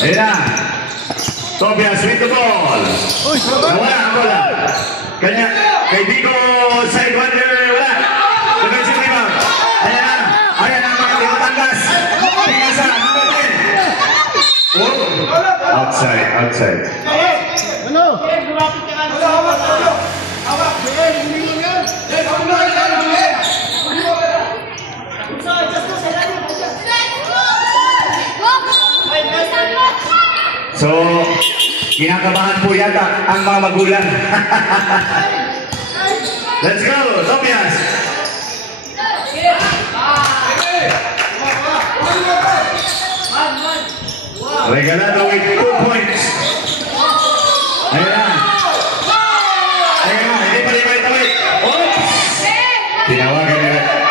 Ayan na. Tobias with the ball. Wala. Kanya, kay Dico, side wonder, wala. Defensive rebound. Ayan na mga tinatanggas. Tingasa, number 10. Oh. Outside. So, kinakabahan po yata ang mga magulang. Let's go, Tobias. Regalado with 2 points. Ayan na, hindi pa rin tawid. Oops! Tinawagan nila.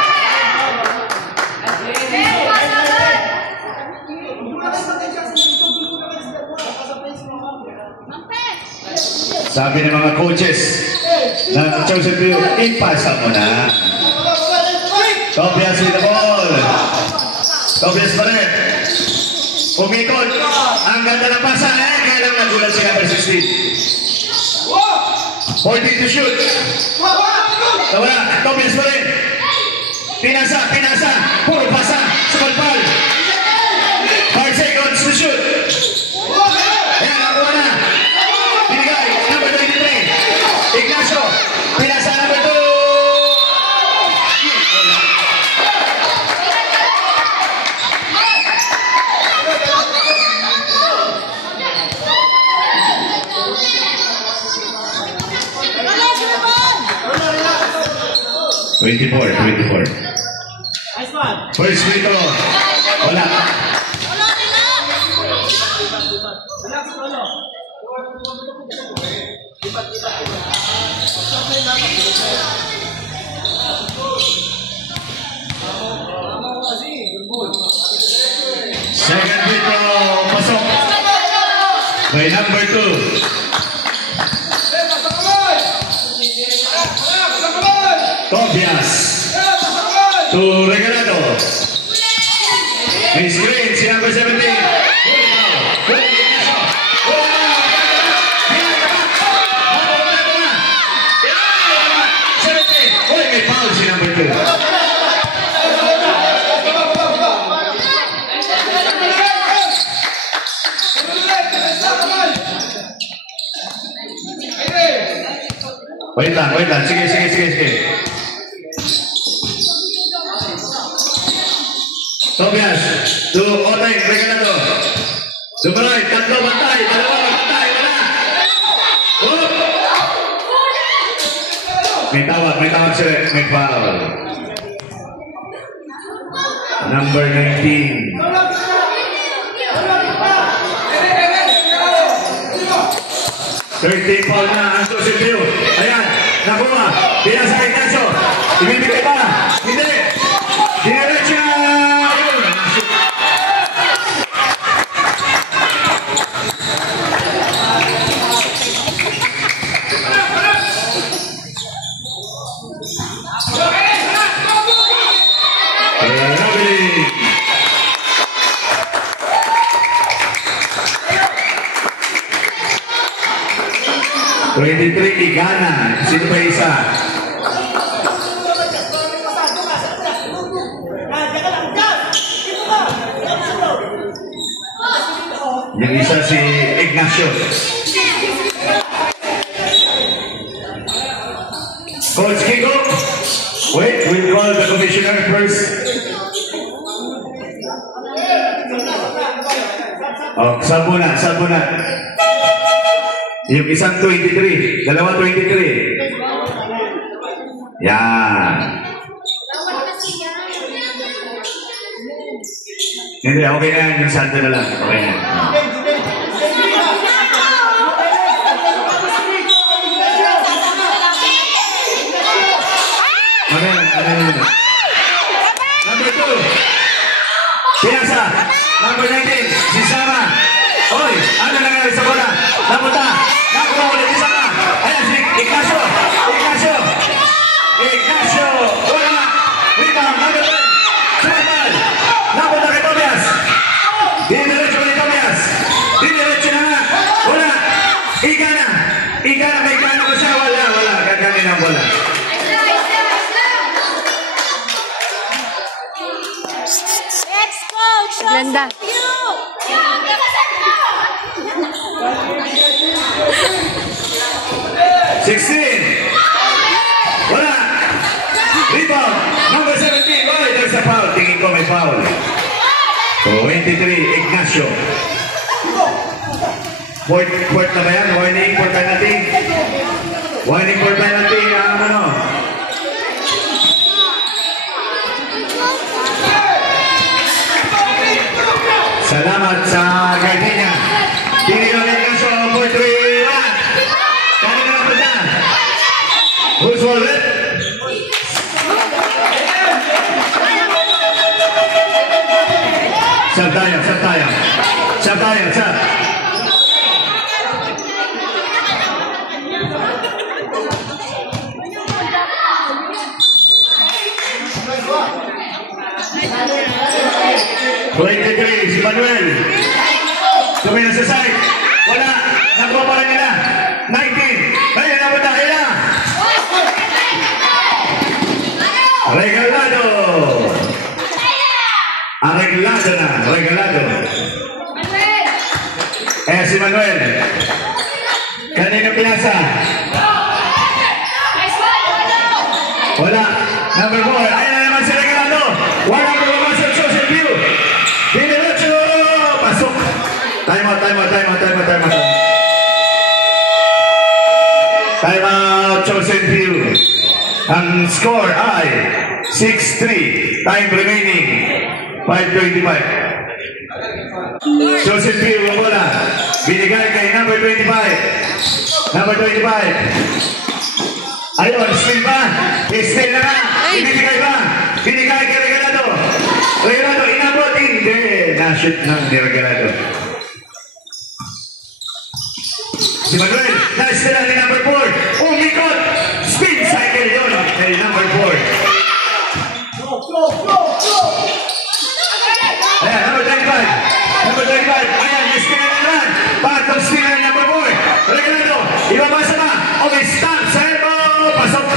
Sabi ng mga coaches ng Chosen Few, ipasa mo na. Tobias with the ball. Tobias pa rin. Umikot. Ang ganda ng pasa. Kaya lang nagulat si number 16. 14 to shoot. Nawala. Tobias pa rin. Pinasa. Puro pasa. Sumalpal. 5 seconds to shoot. Ayan, nakuha na. Binigay. Number 23. Ignacio. Pinasa number 2. Twenty-four. First free throw. Wala. Second free throw. Pasok. By number 2. Tobias to Regalado. Miss Green, si number 17. Uy, may foul si number 2. Wait lang. Sige. Tobias, to Otay, Regalado. Sumaray, tatlo bantay, dalawa bantay, wala. May tawag sila, may foul. Number 19. Third foul na ang Chosen Few. Ayan, nakuha. Pinasa kay Ignacio. Ibibigay ba? Hindi. Diretso na. Igana, sino pa isa? Yung isa si Ignacio. Coach Kiko, wait, we'll call the commissioner first. Oh, sabo na. Yung isang 23, dalawa 23. Yan. Hindi, okay na yan. Yung saldo na lang. Okay na. Number 2. Pinasa. Number 19. Si Sama. Oy, ano nangyari sa bola? Napunta. Nakuha ulit si Sama. Ayan si Ignacio. Wala. Rebound. Number 1. Sumatal. Napunta kay Tobias. Dinidiretso ni Tobias. Ika na. Ika na. May gana ko siya. Wala. Gaganin ang bola. Ganda. 16. Wala. Rebound. Number 17. Why? There's a foul. Tingin ko may foul. 23. Ignacio. Fourth na ba yan? Warning for penalty. Warning for penalty. Ano? Salamat sa gardenia. Tinignan ni Ignacio for 3. Kanina na ba dyan? Who's wallet? Sab tayo. Si Manuel. Tumina sa side. Wala. Nakuha pa rin nila. 19. Ayun na punta. Ayun na. Regalado. Si Manuel. Kanina pinasa. Wala. Number 4. Ayun na naman si Regalado. Wala ko naman sa social view. Diniretso. Pasok. Time out. Time out, chosen view. Ang score ay 6-3. Time remaining 5:25. Chosen view, ang bola. Binigay kay number 25. Ayun, spin ba? Spin na nga. Binigay ba? Binigay kay Regalado. Inabot. Hindi. Na-shoot ng Regalado. Si Manuel, nice na ni number 4. Umikot. Spin cycle yun kay number 4. Ayan, number 25. Ayan, yung spin na naman. Back of spin na number 4. Regalado, ibabasa ka. Okay, stop. Servo. Pasok.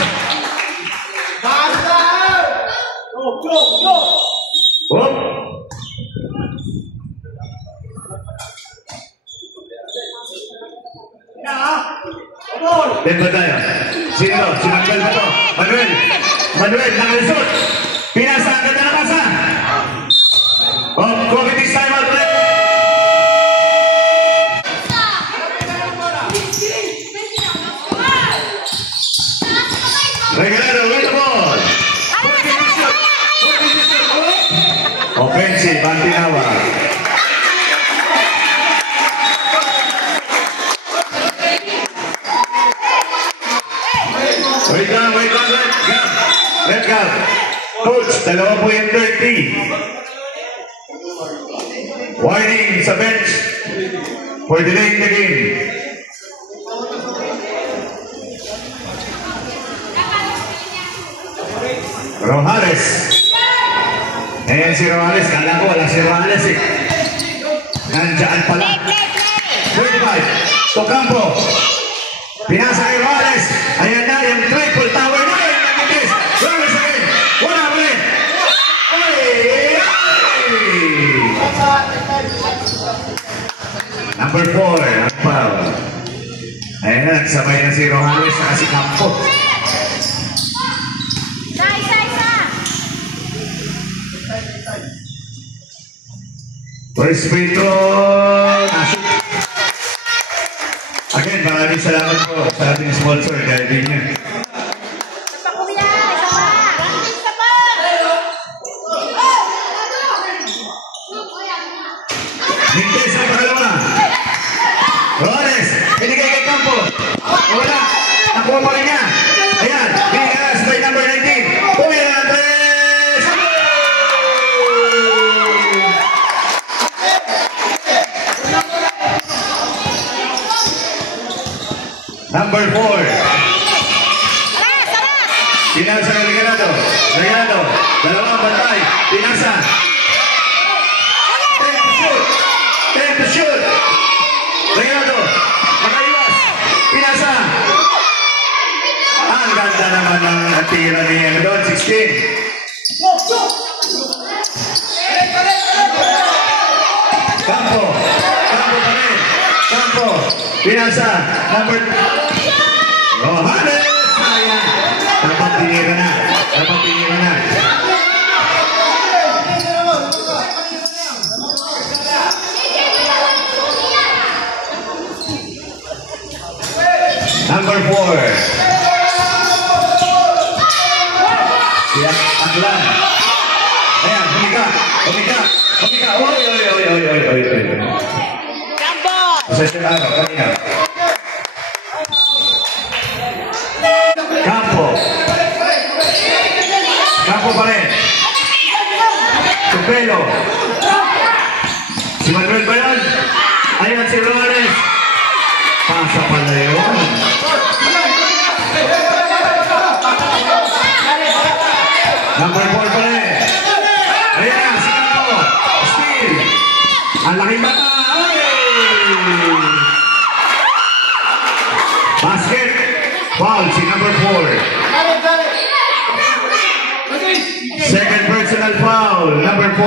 Oh. Then ba tayo? Sino? Si Manuel ba to? Manuel, nakalisot. Pinasa, ang ganda na pasa. Committee time out. Regalado, win the ball. Offensive, Antinawa. Red Gap. Coach, 2.30. Warning sa bench for delaying the game. Rojales. Si Rojales. Kala ko wala si Rojales eh. Nandiyan pala. 25. Tocampo. Pinasa kay Rojales. Ayan na yung triple tower na. Number 4, ang foul. Ayan na, nagsabay na si Rojales na si Campo. First free throw. Again, maraming salamat po sa ating sponsor, Gardenia. Mintes ang pangalawa. Rojales, binigay kay Campo. Wala, nakuha pa rin niya. Ayan, binigay by number 19. Pumila ng 3. Number 4. Pinasa ng Regalado. Dalawang bantay. Pinasa. Time to shoot. Regalado. Makaiwas. ang tira ni ano doon, 16. Campo pa rin. Campo, pinasa, number... Rojanes! Sayang. Dapat tinira na. Number 4. Aklan. Ayan, humika. Oy. Possession kanina. Campo pa rin. Tupelo. Si Manuel ba yan? Ayan si Rojanes. Pasa pala yun. Number 4 pa rin. Ayan, si Campo. Steal. Ang laking bata. Basket. Foul si number 4. Second personal foul, number 4.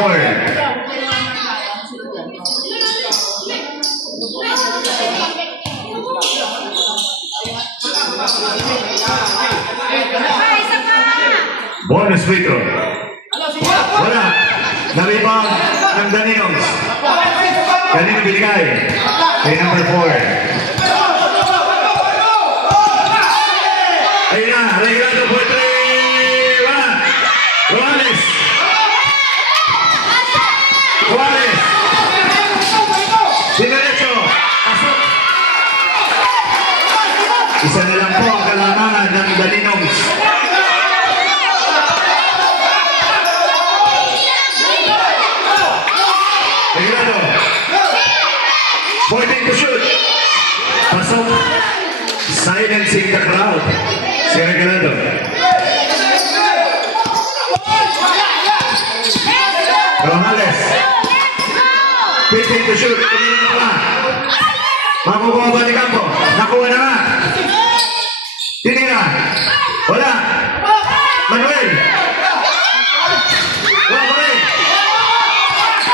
Bonus free throw. Wala. Na-rebound ng Daniels. Kanino binigay? Kay number 4. Ayun na, regulado for 3. Wala. Rojanes. Dinerecho. Pasok. Isa na lang po ang kailangan ng Daniels. Regulado. 14 to shoot. Pasok. Silencing the crowd. Si Regulado. Rojanes. 15 to shoot. Tumingin na. Makukuha ba ni Campo? Nakuha na nga. Tinira. Wala. Manuel. Wala pa rin.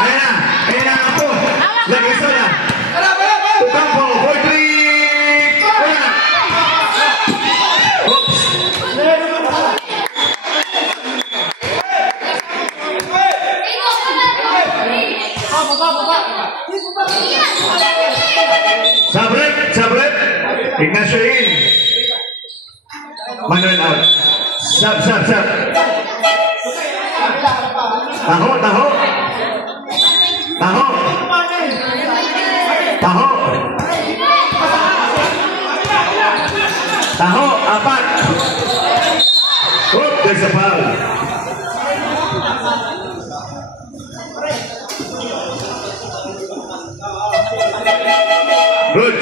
Ayan na Campo. Lagisa na. Campo. 4-3. Wala. Oops. Sabret. Ignacio in. Manuel out. Sab. Taho, apat. Oh, there's a foul. Good.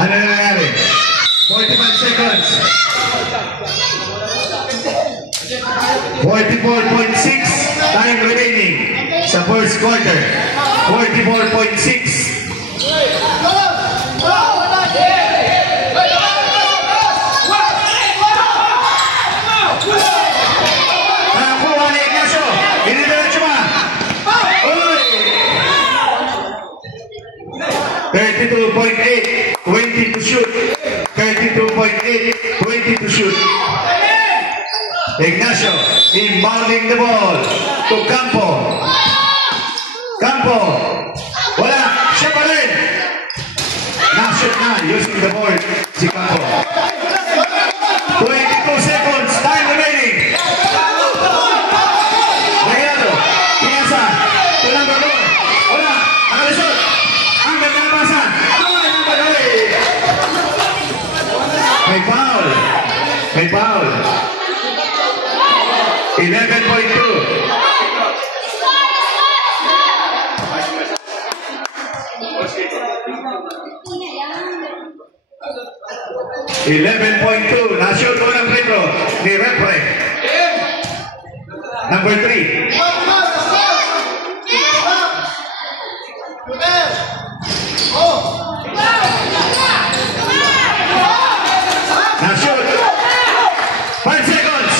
Ano nangyari? 45 seconds. 44.6 time remaining sa first quarter. 44.6. Nakakuha ni Ignacio. Inidiretso ba? Uy! 32.8. 20 to shoot. 32.8. 20 to shoot. Ignacio inbounding the ball to Campo. Wala. Siya pa rin. Na-shoot na using the board si Campo. 22 seconds. Time remaining. Regulado. Pinasa. Tulang galo. Wala. Nakalisot. Ang ganda na pasa. May foul. 11 11.2. 11.2. Na-shoot ko ng free throw ni Repre. Number 3. Na-shoot. 5 seconds.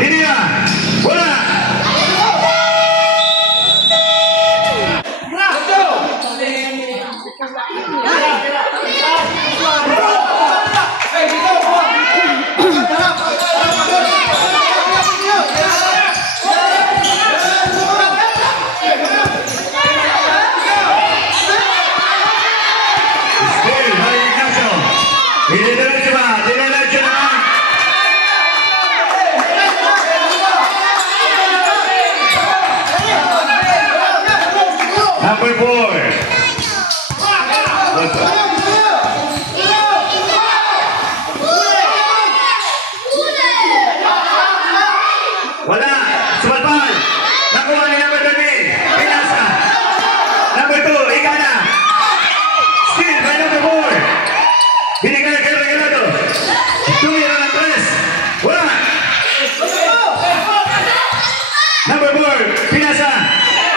Hindi na. Wala. Number 4. Wala. Sumalpal. Nakuha ni number 13. Pinasa. Number 2. Ika na. Steal by number 4. Binigay na kayo regalado. Tumira ng 3. Wala. Number 4. Pinasa.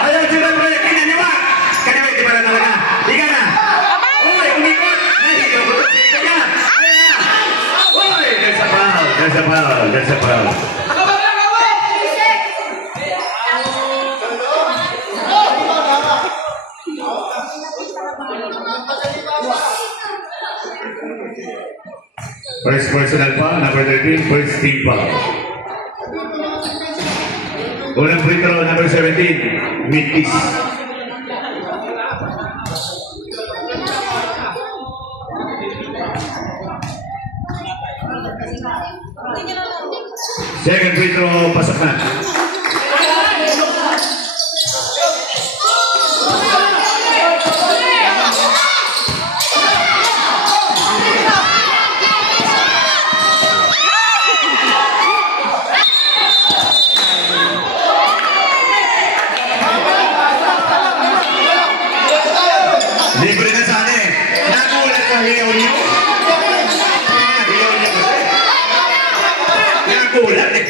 Ayaw si number 3. Kinaniwa. Kanina di ba na talaga? Ika na. Uy, umikot. Nahito ko ito sa ika niya. Uy, there's a foul. There's a foul. There's a foul. First personal foul, number 13, first team foul. Unang free throw, number 17, Midkiss. Second free throw, pasok na. Libre na sana eh. Nakulat na hiyaw-hiyaw. Nakulat eh.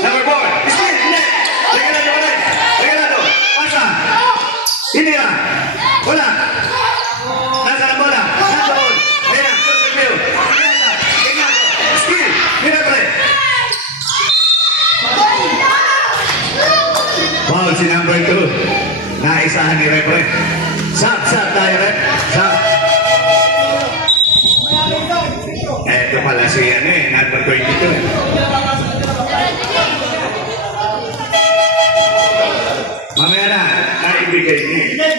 Number 4. Steve, hindi. Regalado ulit. Regalado. Pasa. Hindi na. Wala. Nasa na bola. Nasa ball. Ayan na. Joseph Bill. Pinasa. Regalado. Steve. Pinapre. Wow, si number 2. Naisahan ni Repre. Sak tayo, Rep. Sak. Eto pala si number 22. Mamaya na, naibigay niya.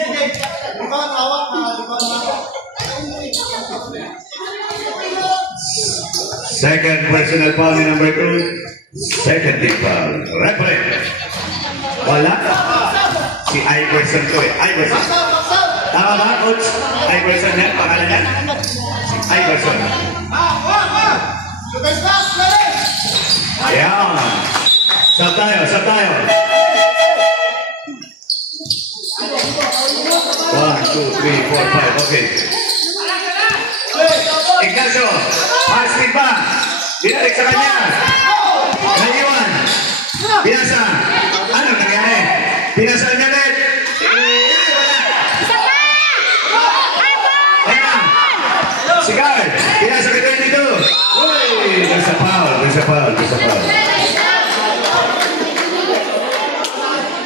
Second personal foul ni number 2. Second team foul. Repre. Wala. Si Iverson to eh. Iverson. Tama ba, Coach? Iverson yan, pangalan yan. Si Iverson. Ayan. Sab tayo. 1, 2, 3, 4, 5. Okay. Ignacio. Passing pa. Binalik sa kanya. Naiwan. Pinasa. Ano nangyari? Pinasa niya ulit. Ayan. Si Guard. Pinasa kita dito. Uy, there's a foul.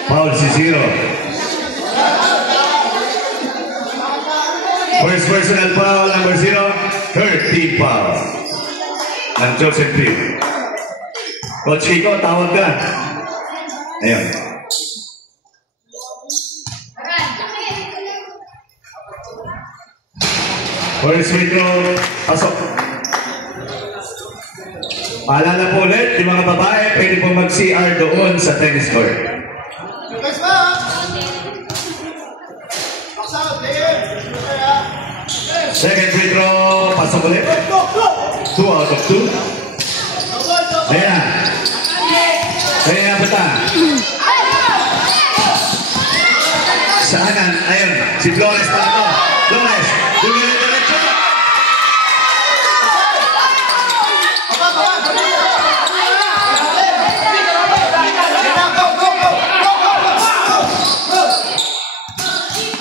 Foul si 0. First personal foul, number 0. Third team foul. Ng Joseph Bill. Coach Kiko, tawag ka. Ayan. First free throw, pasok. Paalala po ulit, yung mga babae, pwede po mag-CR doon sa tennis court. Second free throw, pasok ulit. 2 out of 2. Ayan. Ayan, bata. Saanan, ayun, si Flores na ito. Flores, dumiretso.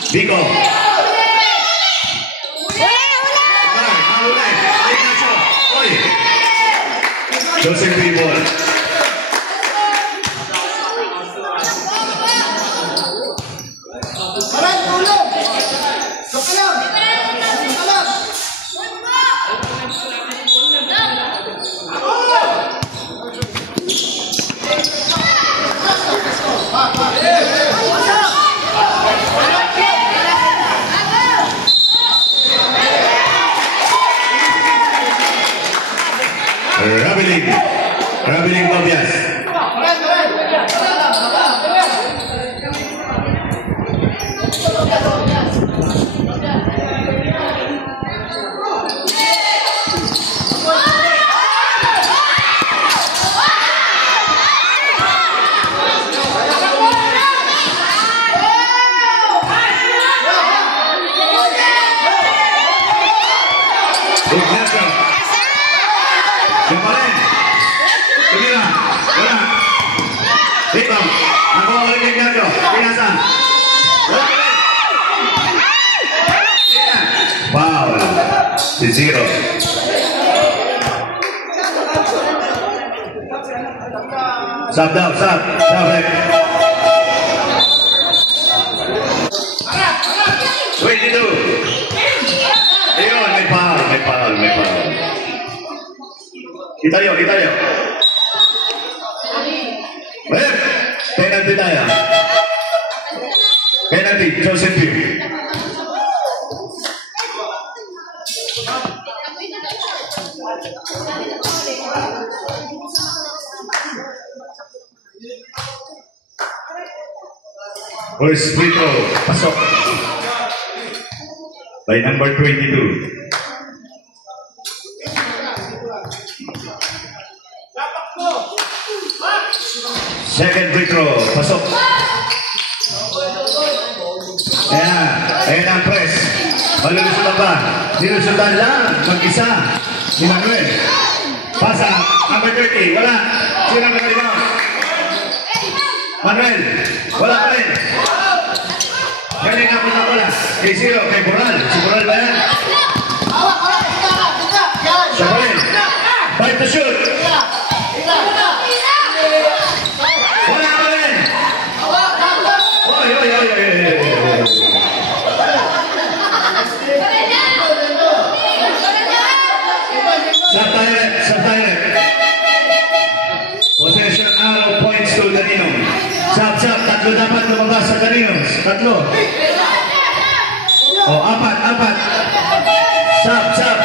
Vico. Joseph People. Rabiling Tobias. Foul. Si Zero. Sub down, sub. Sub. 22. Ayun, may foul. Itayo. Well, penalty tayo. Penalty, Joseph Pugh. First free throw, pasok. By number 22. Second free throw, pasok. Ayan ang press. Malulusutan ba? Nilusutan lang, mag-isa. Ni Manuel. Pasa, number 30, wala. Sino ang nakalimaw? Manuel, wala pa rin. Galing ako na wala. Kay Zero, kay Boral. Si Boral ba yan? Siya pa rin. Fight to shoot. Wala pa rin. Oy. Sub direct. Possession arrow points to Danino. Sub, tatlo dapat lumabas sa Danino. Tatlo. Apat. Sub.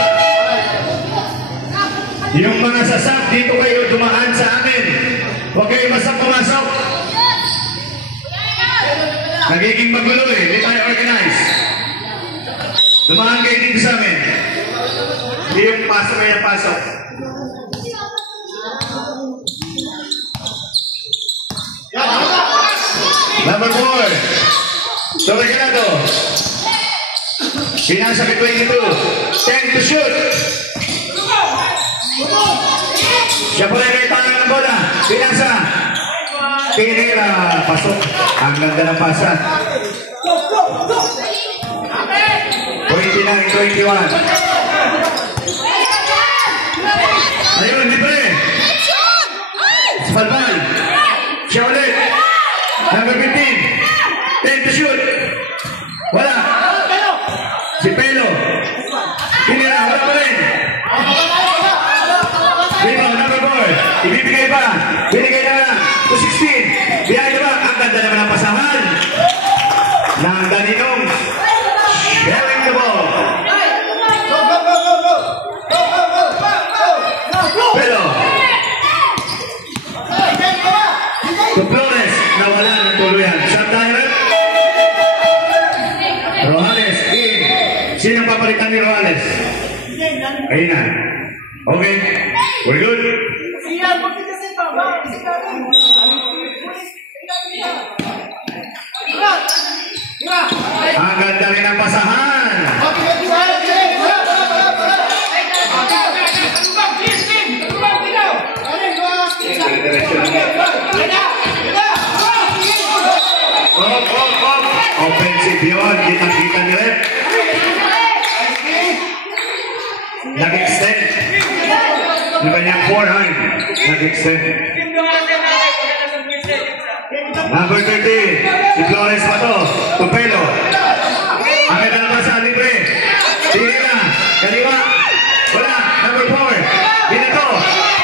Yung mga sasab, dito kayo dumaan sa amin. Huwag kayo basta pumasok. Nagiging magulo eh. Hindi tayo organize. Dumaan kayo dito sa amin. Hindi yung pasok kayo pasok. Number 4. Torregrado. Pinasa kay 22. 10 to shoot. Siya po rin may tangan ng bola. Pinasa. Pinira. Pasok. Ang ganda ng pasa. 29-21. Ayun, libre. Spalbal. Siya ulit. Number 15. 10 to shoot. Wala. Si Pelo. Pinira. Wala pa rin. Rebound, number 4. Ibibigay pa. Binigay na lang. To 16. Behind the back. Ang ganda naman ang pasahan. Ng Daninong. Sharing the ball. Pelo. To Flores. Nawala ng tuluyan. Shot direct. Roales in. Sinong papalitan ni Roales? Ayun na. Okay, we're good. Ang ganda rin ang pasahan. Offensive yun, kitang-kita ni Rep. Nag-extend. Di ba niyang forehand? Nag-extend. Number 30, si Flores pa to. Tupelo. Ang ganda naman sa libre. Tiri na. Kaliwa. Wala. Number 4. Dito.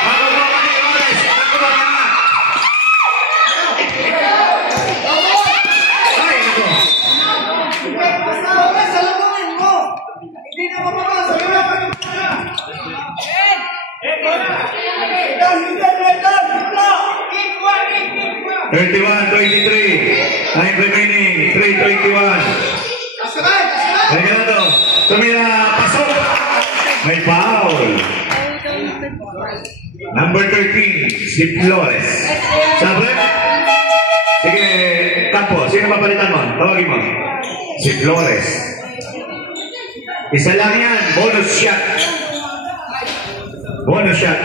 Ako ba ni Flores? Ako ba niya? Ay, ito. Hindi na mapapasa. 31, 23. 9 remaining. 3:21. Regalado. Tumira. Pasok. May foul. Number 13. Si Flores. Sabre. Sige, Campo. Sino mapalitan mo? Tawagin mo. Si Flores. Isa lang yan. Bonus shot. Bonus shot.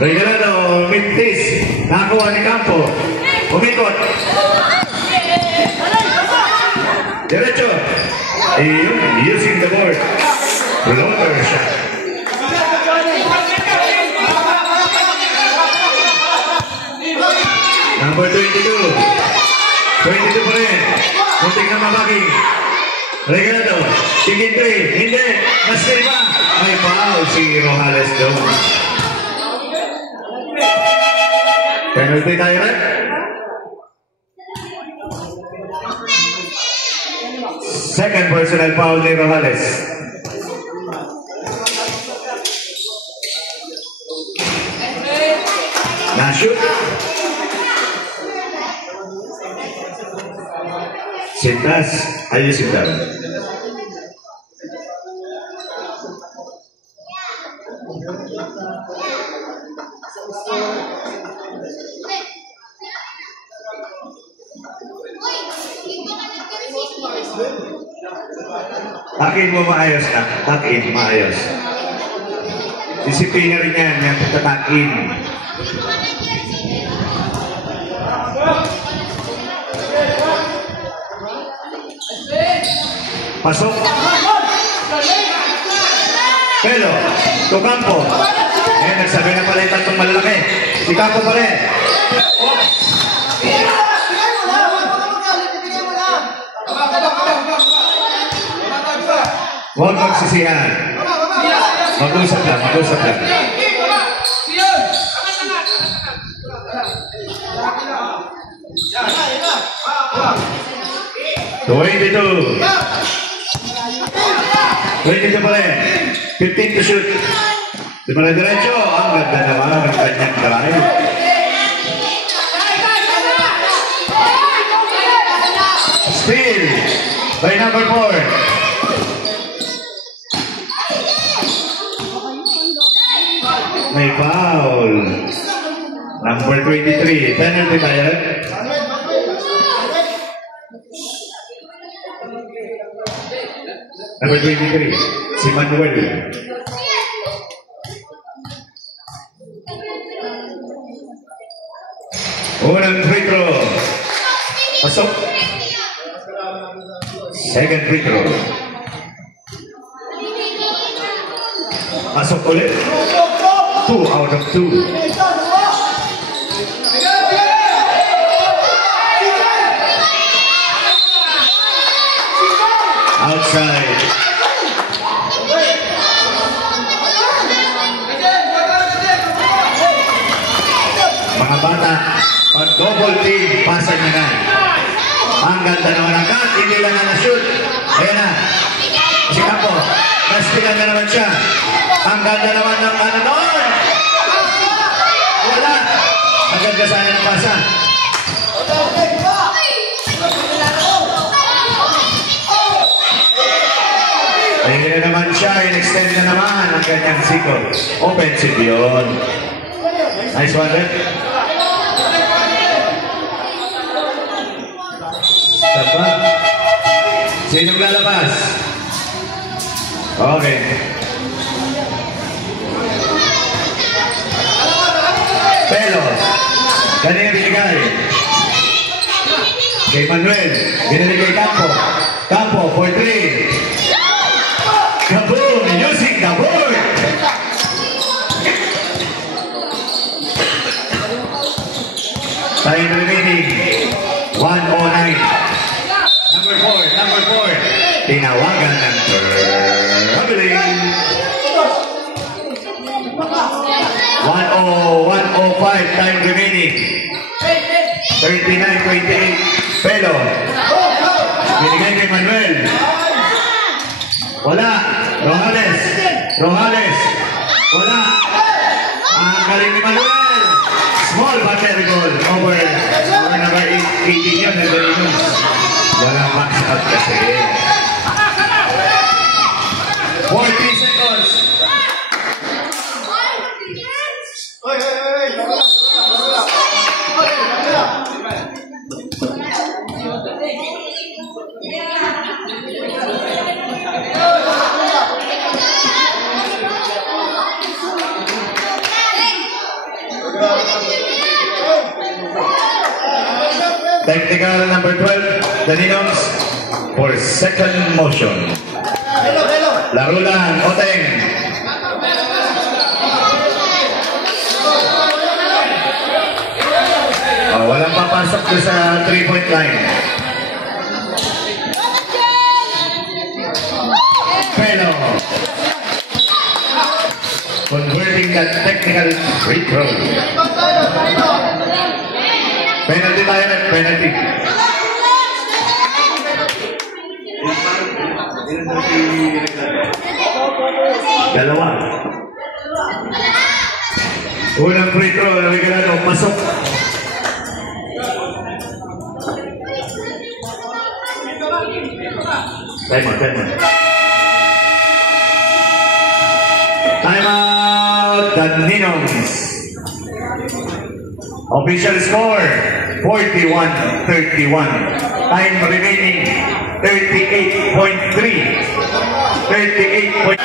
Regalado, Mintis, nakuha ni Campo, umikot. Diretso, using the board, floater shot. Number 22, 22 pa rin, muntik na mabagi. Regalado, tingin 3, hindi, mas ba? May foul si Rojales doon. Penalty tayo rin. Second personal foul ni Rojales. Na-shoot. Sintas, ayusin daw. Takin mo maayos na. Takin, maayos. Disiplina rin yan, yung pagtatakin. Pasok. Pero, to Campo. Eh, nagsabi na pala itong malalaki. Si Campo pa rin. Huwag magsisihan. Mag-usap lang, mag-usap lang. 22 pa rin. 15 to shoot. Dimana diretso. Ang ganda naman ang kanyang drive. Steal by number 4. May foul. Number 23. Penalty tayo. Number 23. Si Manuel. Unang free throw. Pasok. Second free throw. Pasok ulit. 2 out of 2. Outside. Mga bata, pag double team, pasa nyo na. Ang ganda naman ang cut, hindi lang na na-shoot. Ayan na. Si Campo, nastilan na naman siya. Ang ganda naman ng ano doon. Wala. Ang ganda sana ng pasa. Ayun na naman siya, in-extend na naman ang kanyang siko. Offensive yun. Nice one, Red. Sapa. Sinong lalabas? Okay. Pero, kanina binigay. Kay Manuel, binigay kay Campo. Campo for 3. Kaboom! Using the board! Time remaining. 1:09. Number 4. Tinawagan ng traveling. 1:05. Time remaining. 39-28. Pelo. Binigay kay Manuel. Wala. Rojales. Wala. Ang galing ni Manuel. Small but very goal. Over number 18 yun. Wala max out kasi. 40 seconds. Technical number 12, Daninons for second motion. Laro lang, Oteng. Walang papasok doon sa 3-point line. Pero converting that technical free throw. Penalty tayo na, penalty. Dalawa. Unang free throw, nabigalado, pasok. Time out, Daninons. Official score, 41-31. Time remaining, 38.3. 38.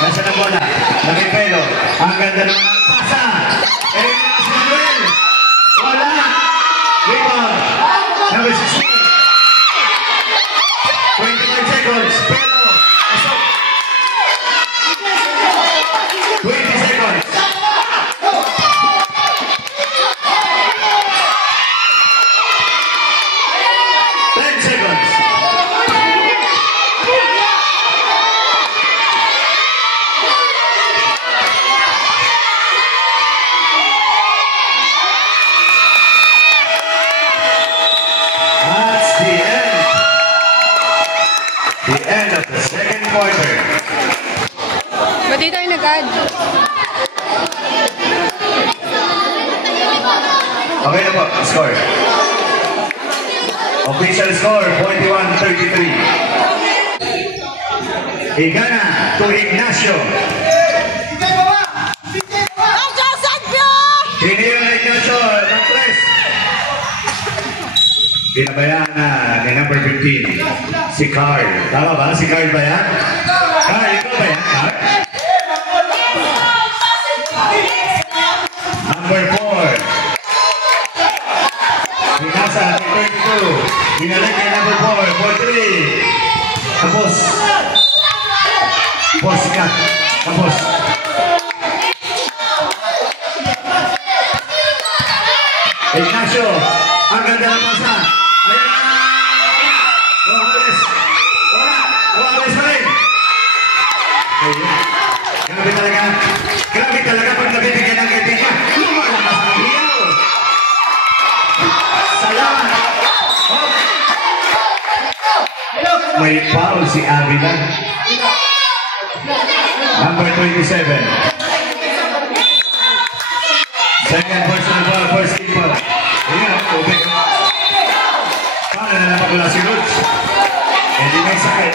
Nasa na bola, Nakipelo. Ang ganda ng pasa. Elias Manuel. Wala. Rebound. Number 16. 25 seconds. Pelo. Pasok. 20 seconds. 10 seconds. That's the end. The end of the second quarter. Ba't di tayo nag-add? Okay na po, score. Official score, 41-33. Igana to Ignacio. Hinihiro na Ignacio, ng 3. Pinabayaan na ni number 15, si Carl. Tama ba? Si Carl ba yan? Carl, ikaw ba yan, Carl? Number 4. Binasa, 32. Binalik kay number 4, for 3. Tapos. Tapos, sikat. Tapos. Ignacio, ang ganda ng masa. Ayan na! Rojales. Wala. Rojales pa rin. Ayan. Grabe talaga. Grabe talaga pag nabibigyan ng kaibigan. Lumalakas ang hiyaw. Salamat. Oh. May foul si Avila. Number 27. Second personal foul, first keeper. Ayan ang tubig. Paano na napakula si Roots? Hindi may sakit.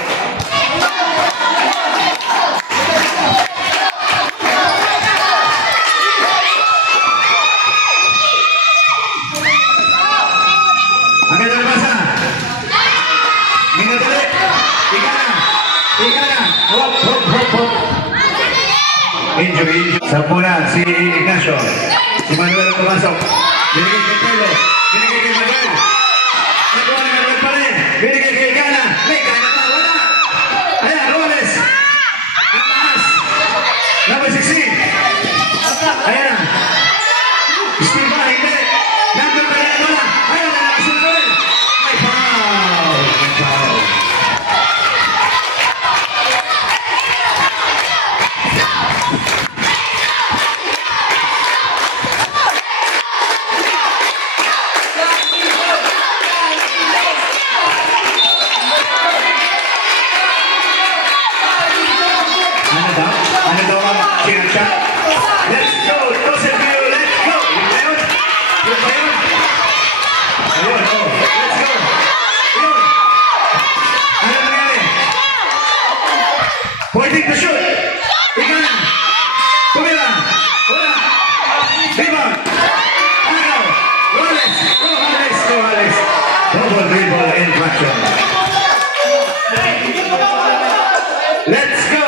Sampunan, si Ignacio. Si Manuel ang pumasok. Binigay kay Pelo. Binigay kay Manuel. Nakuha ni Manuel pa rin. Binigay kay Gana. May Gana pa. Wala. Ayan, Robles. Ang taas. Number 16. Ayan na. Steve ba? Hindi. Number pa rin. Wala. Ayan na. Si Manuel. May foul. May foul. Ano daw ang sinasya? Let's go! Tosin View, let's go! Yun ba yun? Yun ba yun? Ayun, oh. Let's go! Yun! Ano nangyari? Pointing to shoot! Ika na! Tumira! Wala! Rebound! Agaw! Robles! Robles! Robles! Double dribble in traction. Let's go!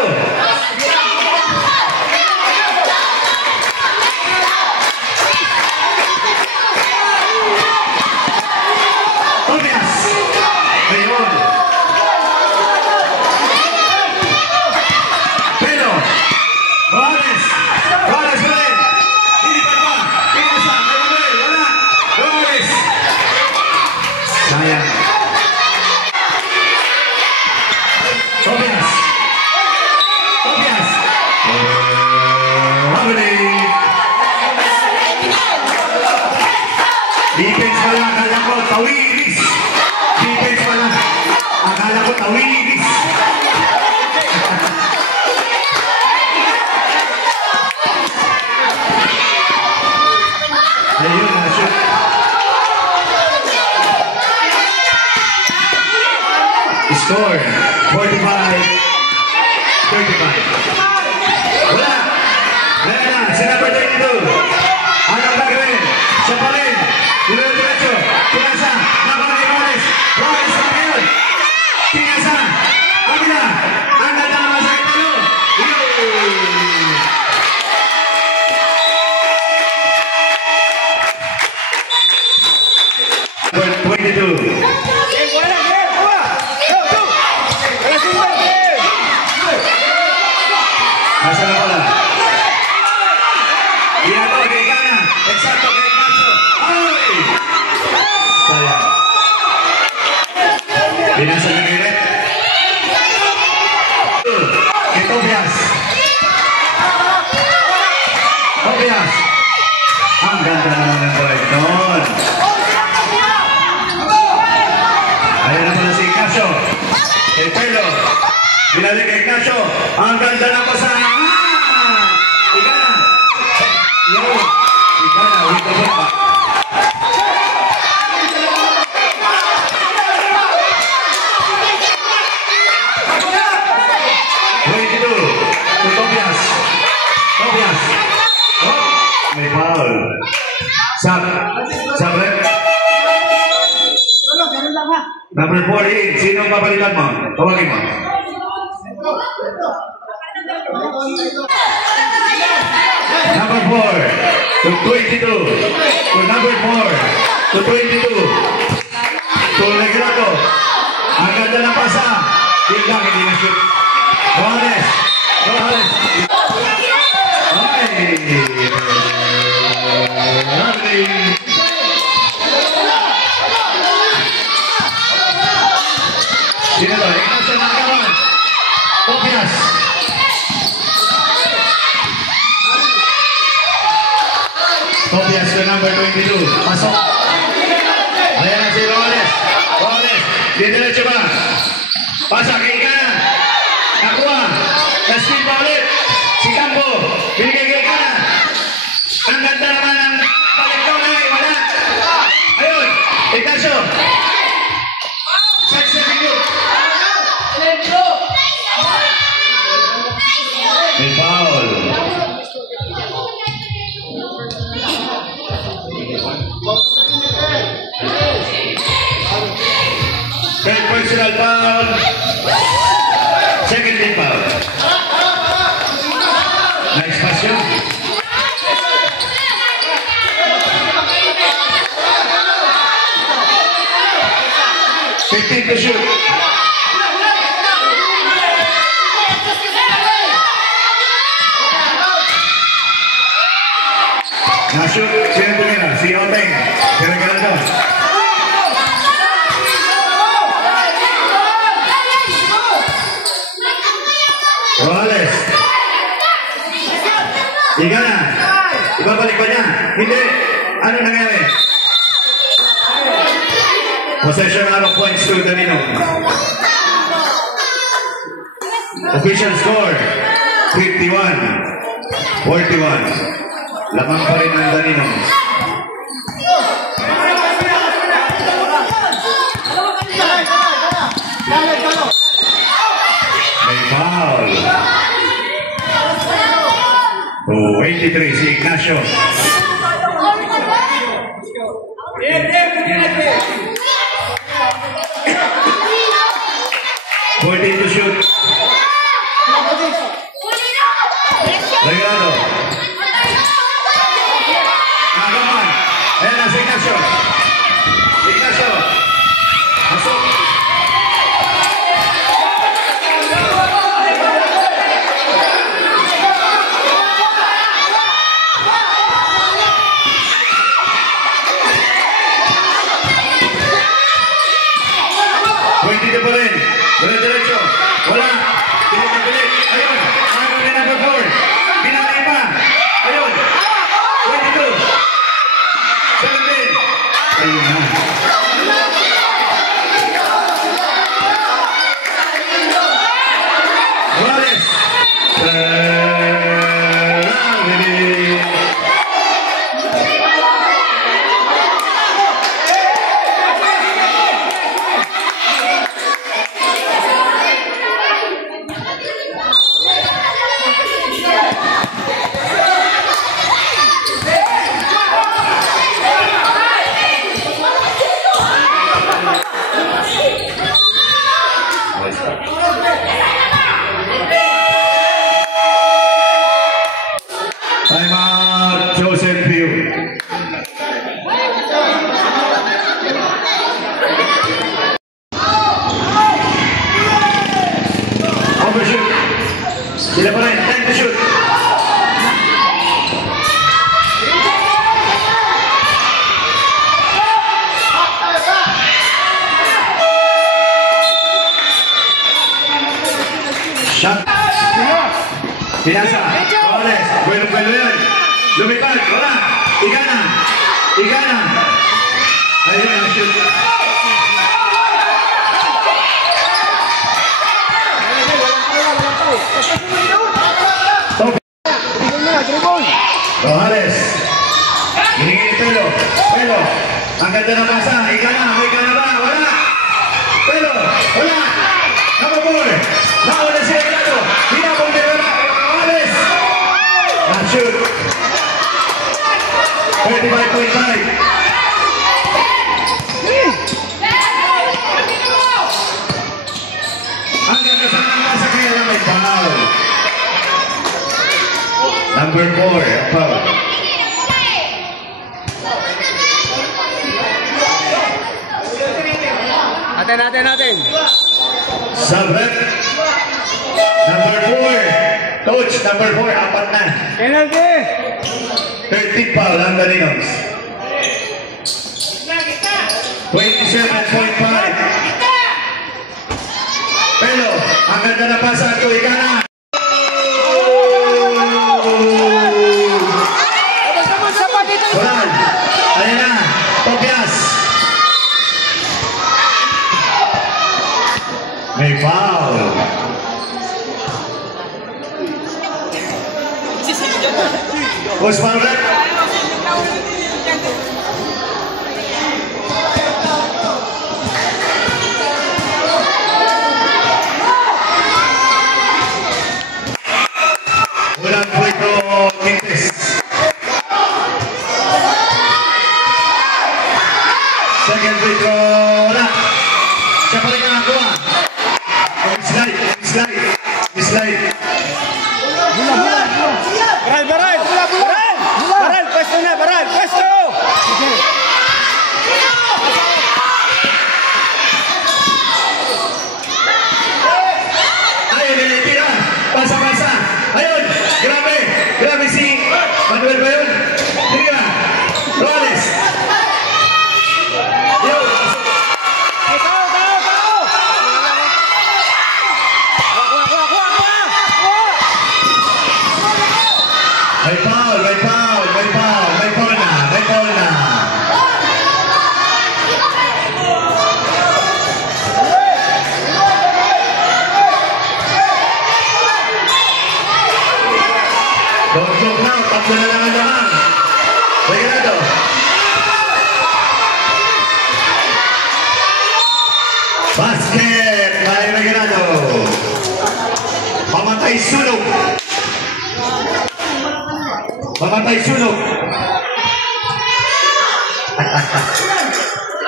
Defense pala, akala ko tawilis. Defense pala, akala ko tawilis. Ayun na, shoot. Score, 45-35. Wala. Wala na, si number 22. Anong gagawin? Siya pa rin. Diretso. Pinasa. Nakuha ni Robles. Robles na ngayon. Pinasa. Abila. Ang ganda naman sa kitalo. Yun. 22. Nasa na pala? Iyato, kay Gana. Eksakto kay Ignacio. Ay! Sayang. Binasa na kay Red. Kay Tobias. Tobias. Ang ganda naman ng drive doon. Ayan na pala si Ignacio. Kay Pelo. Binalik kay Ignacio. Ang ganda ng pasahan. Igana. Yo. Igana with the ball. 22 to Tobias. Tobias. Oh, may foul. Sabre. Number 48. Sino ang papalitan mo? Tawagin mo. Number 4 to 22 to number 4 to 22 to Negrato. Ang ganda ng pasa. Tingnan, hindi na shoot. Robles. Robles. Ay. Lovely. Sino to? Ignacio Nakawan. Tobias. Tobias to number 22. Pasok. Ayan na si Robles. Robles. Diretso ba? Pasok kay Igana. Nakuha. Nastin pa ulit. Si Campo. Binigay kay Igana. Ang ganda naman ang paliktaw na eh. Wala. Ayun. Ignacio. Side stepping group. May foul. Third personal foul. Second team foul. Nice 15 to shoot. Na-shoot, sino tumira? Si Oteng. Kira-kira doon. Roales. Igana. Ibabalik ba niya? Hindi. Ano nangyari? Possession out of points to Danino. Official score 51-41. Lamang pa rin ang Danino. May foul. 23 si Ignacio. Fourteen to shoot. Regalo. Agaman. Ayan na si Ignacio. Ignacio. Masuk. Pa rin. Diretso. Wala. Pinagpilit. Ayun. Ano na number 4. Pinatay pa. Ayun. 22. 17. Ayun na. Juarez. Time out, Joseph View. Overshoot. Sila pa rin, time to shoot. Shot. Pinasa. Roales. Bueno yan. Lumipad. Wala. Igana. Igana. Ayun ang shoot. Roales. Hiningin Pelo. Pelo. Ang ganda na pasa. Igana. May igana ba? Wala. Pelo. Wala. Number 4. Nauna si Igano. Hinabong din wala. Roales. Na-shoot. 35.5. Ang ganda sa mga sa kaya na may foul. Number 4. Foul. Natin. Sabret. Number 4. Coach, number 4. Apat na. Penalty. 30 foul ang Daninos. 27.5. Pero, ang ganda na pasa ito, Igana. Juan, ayan na, Tobias. May foul. Who's foul red? Walang free throw, Quintes. Second free throw, wala. Siya pa rin nakakuha. Slide. Baral, pwesto na, pwesto! tatlo na lang ang damang. Regalado. Basket by Regalado. Pamatay sunog. Pamatay sunog.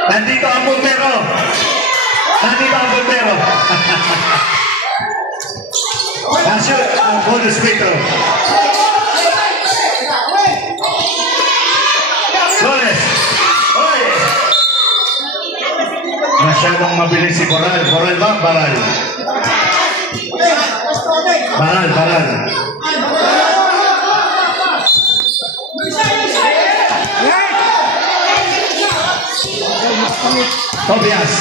Nandito ang bumbero. Nandito ang bumbero. Nashoot ang bonus dito. Soles. Oy! Masyadong mabilis si Boral. Boral ba? Baral. Baral, baral. Tobias.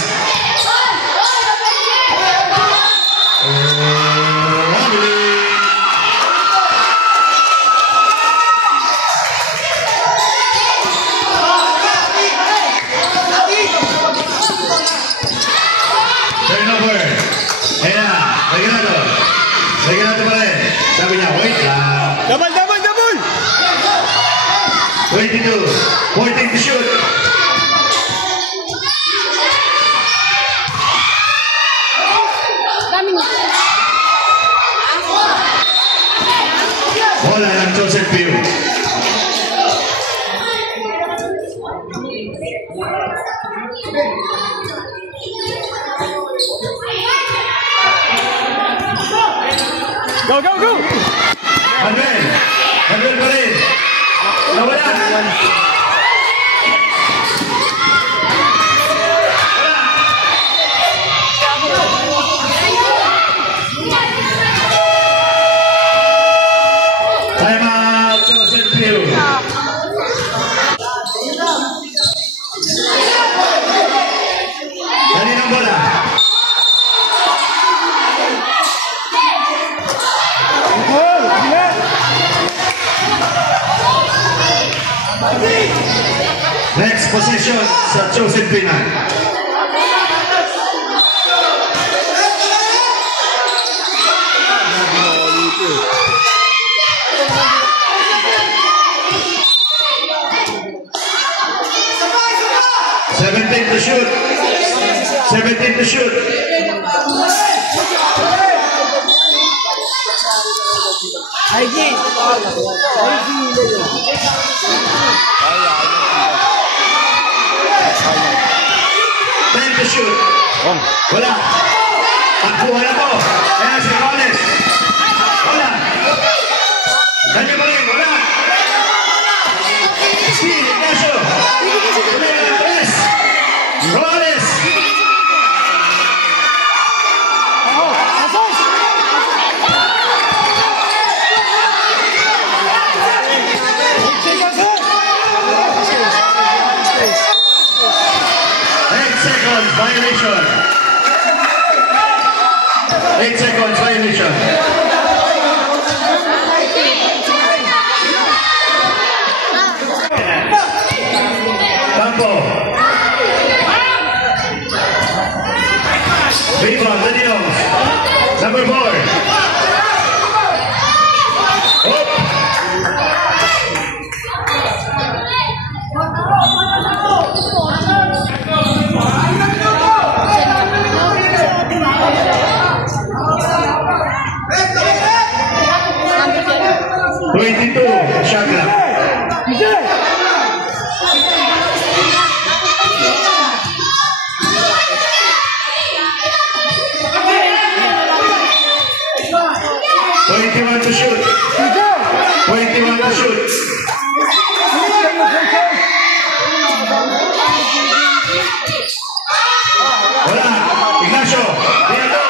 Turnover. Ayan, Regalado. Regalado pa rin. Sabi niya, wait lang. Double, double, double! 22. 14 to shoot. Bola ng Joseph Pio. Go, go, go! Manuel. Manuel pa rin. Nawala. Time out, Joseph Pio. Kaninang bola? Next position sa Joseph Pinan. To shoot. 17 to shoot. Ten to shoot. Wala. Pagkuha na to. Kaya si Rollins. Wala. Daniel pa rin. Wala. Steve Ignacio. Rollins. Violation. 8 seconds violation. Campo. Rebound, Danilo. Number 4. Oh. Shot clock. 21 to shoot. 21 to shoot. Wala. Ignacio. Diato.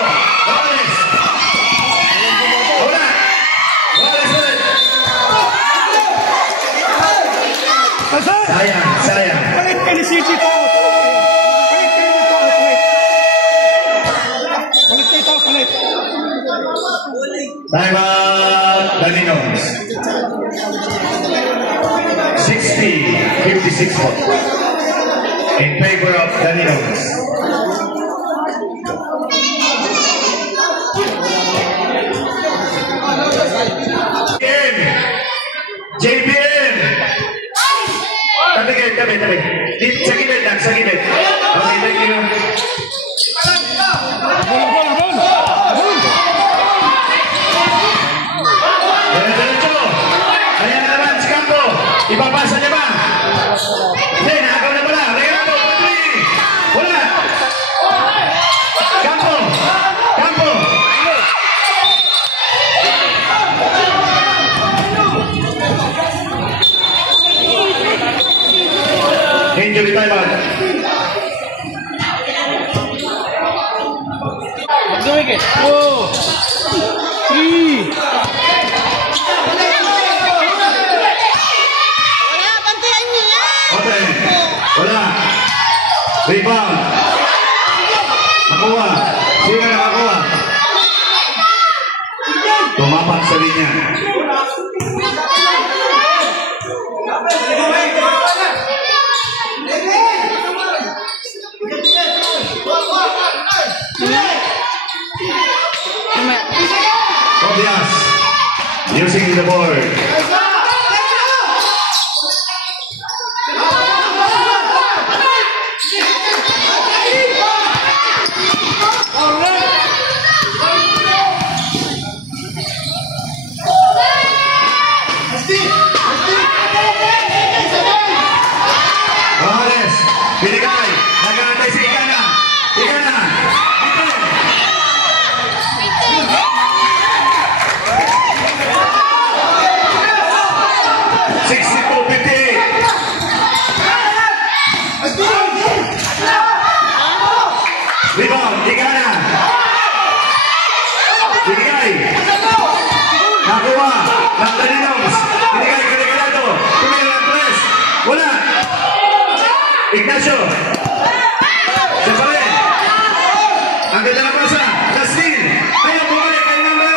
Rollins. Wala. Rollins ulit. Sayang, sayang. Palit ka ni CG to. Palit ka nito. Palit ka ito, palit. Time out, Danilo. 60-56 vote in favor of Danilo. Game. tabi. Dito, sa gilid lang, sa gilid. Okay, thank you. Diretso. Ayan na naman si Campo. Ipapasa niya ba? Hindi, nakagaw na pala. Regato, Padri. Wala. Campo. Injury timeout. Doing it. 4, 3. Okay. Wala. Rebound. Nakuha. Sino nakakuha? Tumapak sa linya. Tobias using the board. Morales, binigay. Nag-aantay si Igana. 62-58. Rebound, Igana. Binigay. Nakuha. Ng Daninos. Binigay, Regalado. Tumira ng press. Wala. Ignacio. Siya pa rin. Ang ganda na pasa. Nastin. Ayaw bumalik. Kaya naman.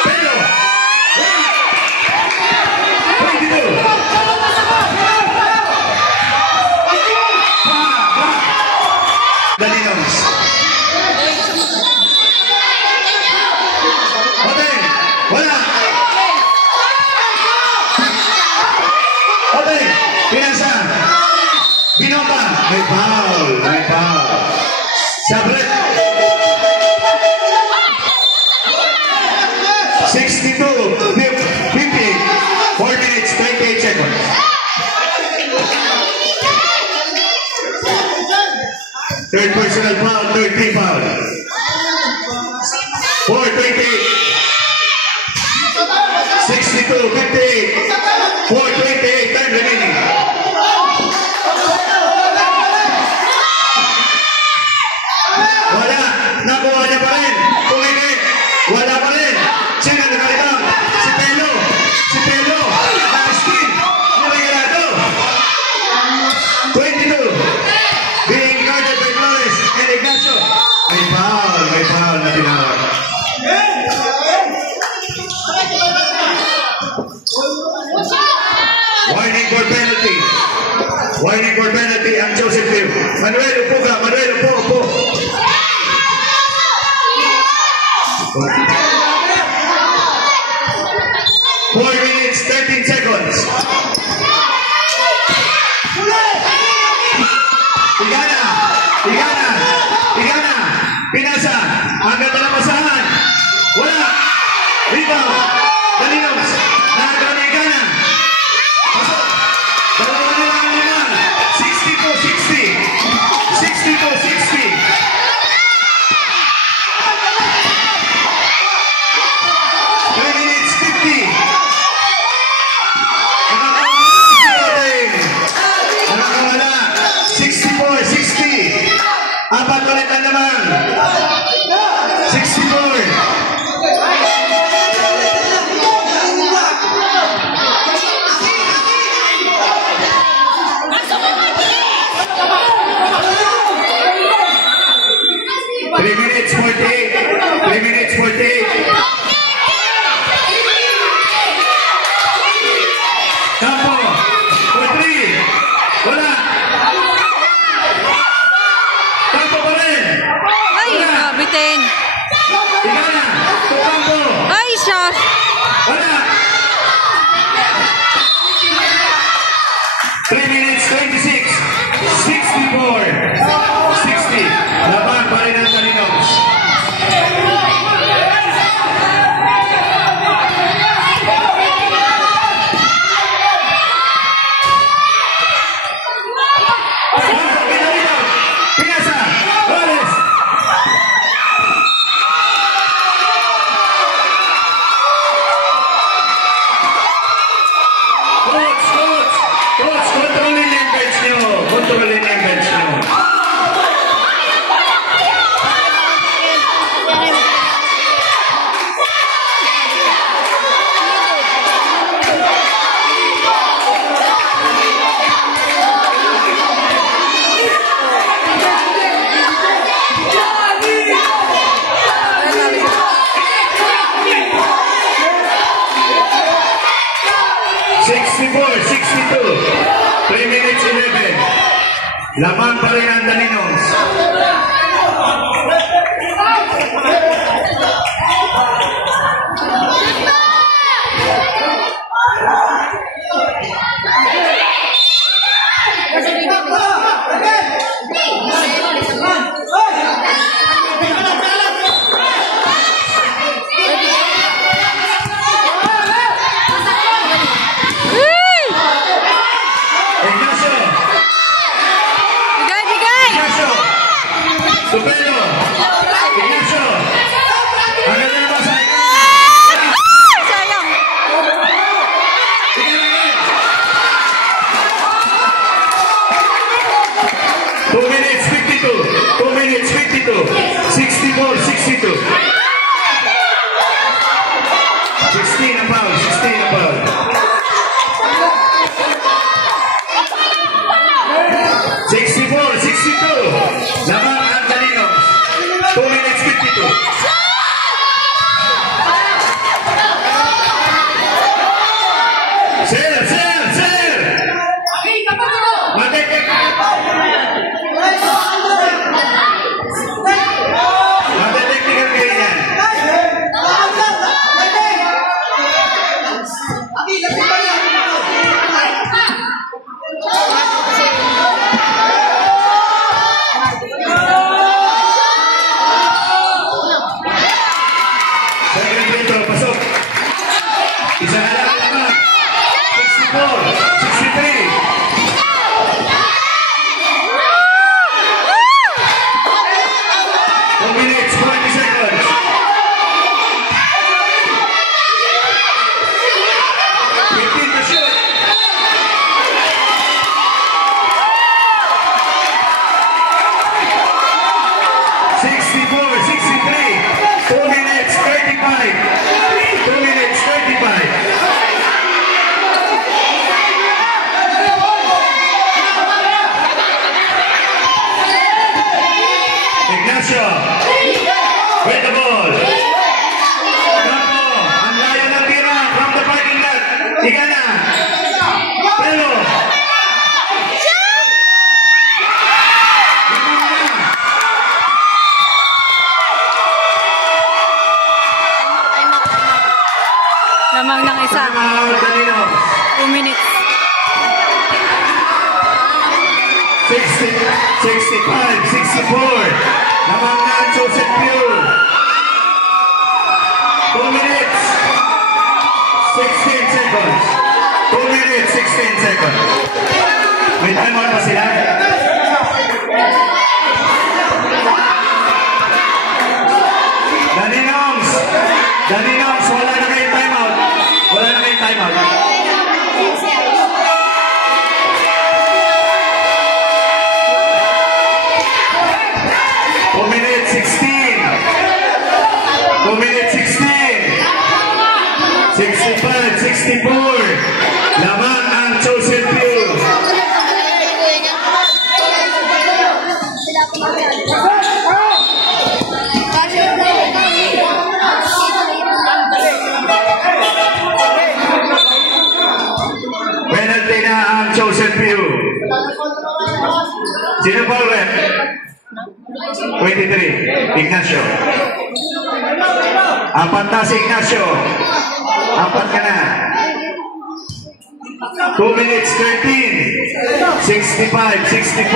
Pero. 22. Daninos. Hotel. Wala. Hotel. Pinasa. Binota. May foul. Sabret. 62-50. 4 minutes, 28 seconds. Third personal foul, third team foul. 4:28. 62-58. 4:28, time remaining. Wala. Nakuha niya pa rin. Pumikit. Wala pa rin. Sino nakalibang? Si Pelo. Nastin. Regalado. 22. Being guarded by Flores and Ignacio. May foul na tinawag. Warning for penalty ang Joseph Liu. Manuel, upo ka. Upo. 4 minutes, 13 seconds. Igana. Pinasa. Ang ganda ng pasahan. Wala. Rebound. Daninos. Nakagawa ni Igana. Pasok. Dalawa nila ang limang. 62-60. 62-60. 3 minutes, 50. Nakakawala. 64-60. Apat ulit ang naman. 64. 64-62. 3 minutes 11. Lamang pa rin ang Daninons. Tupelo! Ignacio! Ang ganda na ba sa Sayang. 2 minutes 52. 2 minutes 52. 64-62. 16 ang foul. 16 ang foul. 64-62. Lamang ang Daninons. 2 minutes 52. Sir! Matetek! Mateteknikan kayo yan. Second free throw, pasok. Isa na lang naman. 64-63. 2 minutes, 20 seconds. 15 to shoot. Two minutes 35. 2 minutes 35. Ignacio with the ball. Campo, ang layo ng tira from the parking lot. Higa na. Pero. Lamang ng isa. Daninons. 2 minutes. 60, 65, 64. Lamang na Joseph Pure. 2 minutes. 16 seconds. 2 minutes, 16 seconds. May time out pa sila? Daninons, wala na kayong time out. Wala na kayong time out. Minutes 16. 2 minutes 16. 65, 64. Lamang ang Joseph Pure. Penalty na ang Joseph Pure. Sino ba rep? 23, Ignacio. Apat na si Ignacio. Apat ka na. 2 minutes 13. 65, 64.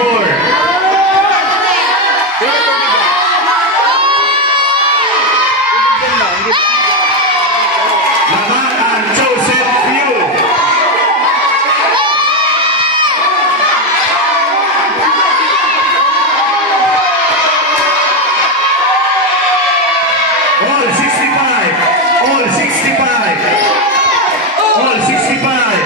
Lamang ang Joseph Pure. All 65. All 65. All 65.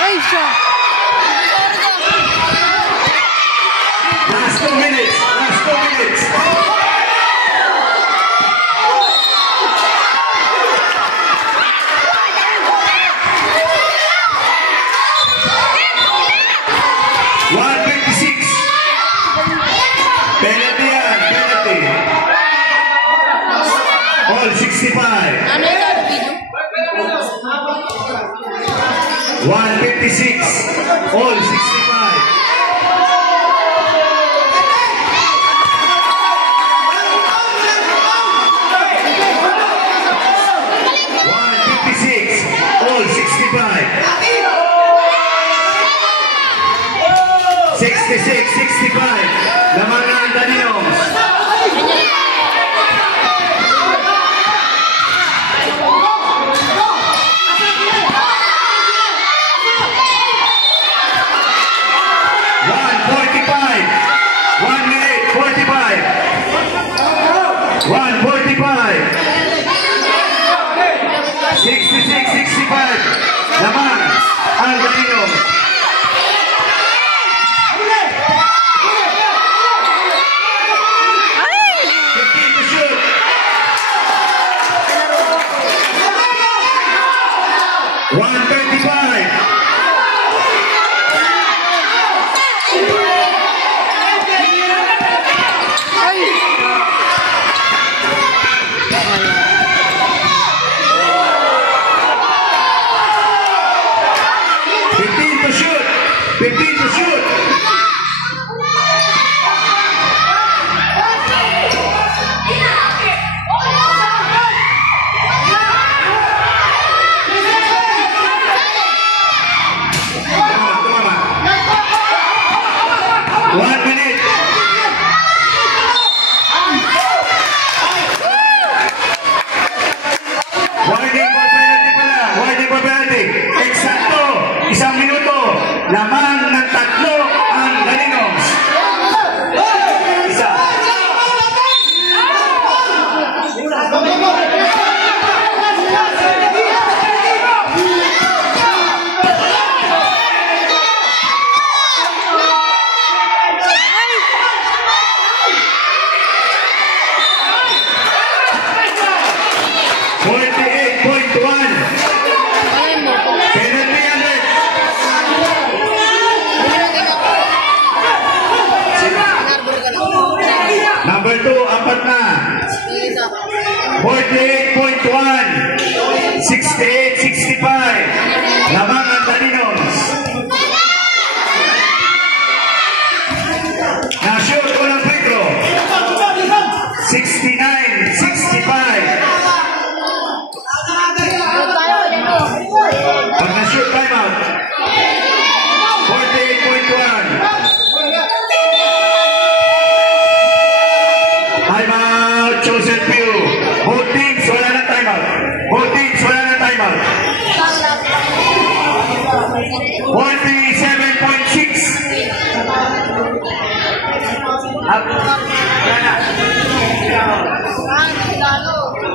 Ay, siya. Ano yung laro video? 156. All 65. All 65. 66, 65. Lamang na ang Danilos. Lamang ang Danilos. Lamang ng tatlo ang Danilos. Isa. Number 2, apat na. 48.1. 68, 65. Lamang ang Danilos. Na-shoot ko ng free throw. 69, 65. Pag na-shoot, time out. 48.1. Timeout, Joseph Pugh. Both teams, wala na timeout. Both teams, wala na timeout. 47.6. Up. Wala na.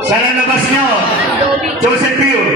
Sana labas nyo. Joseph Pugh.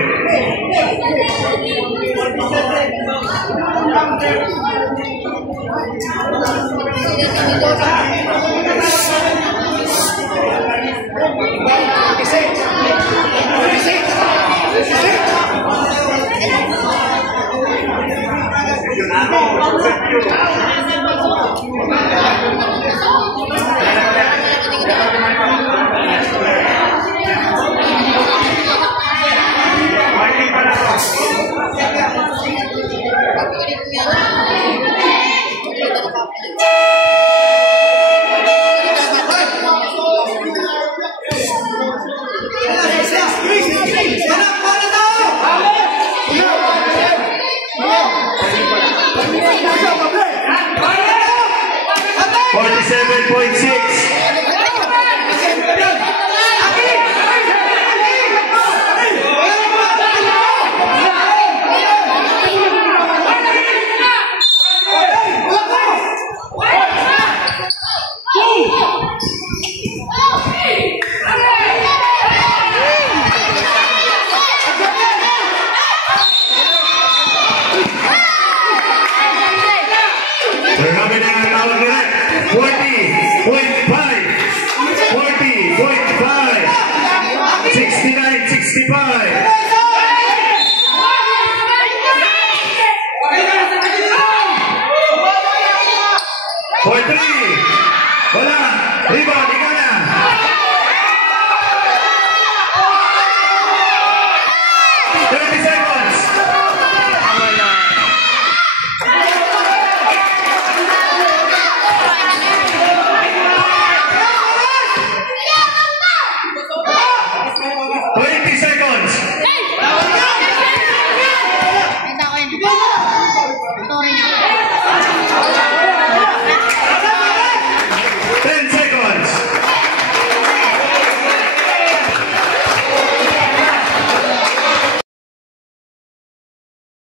For three. Wala. Rebound.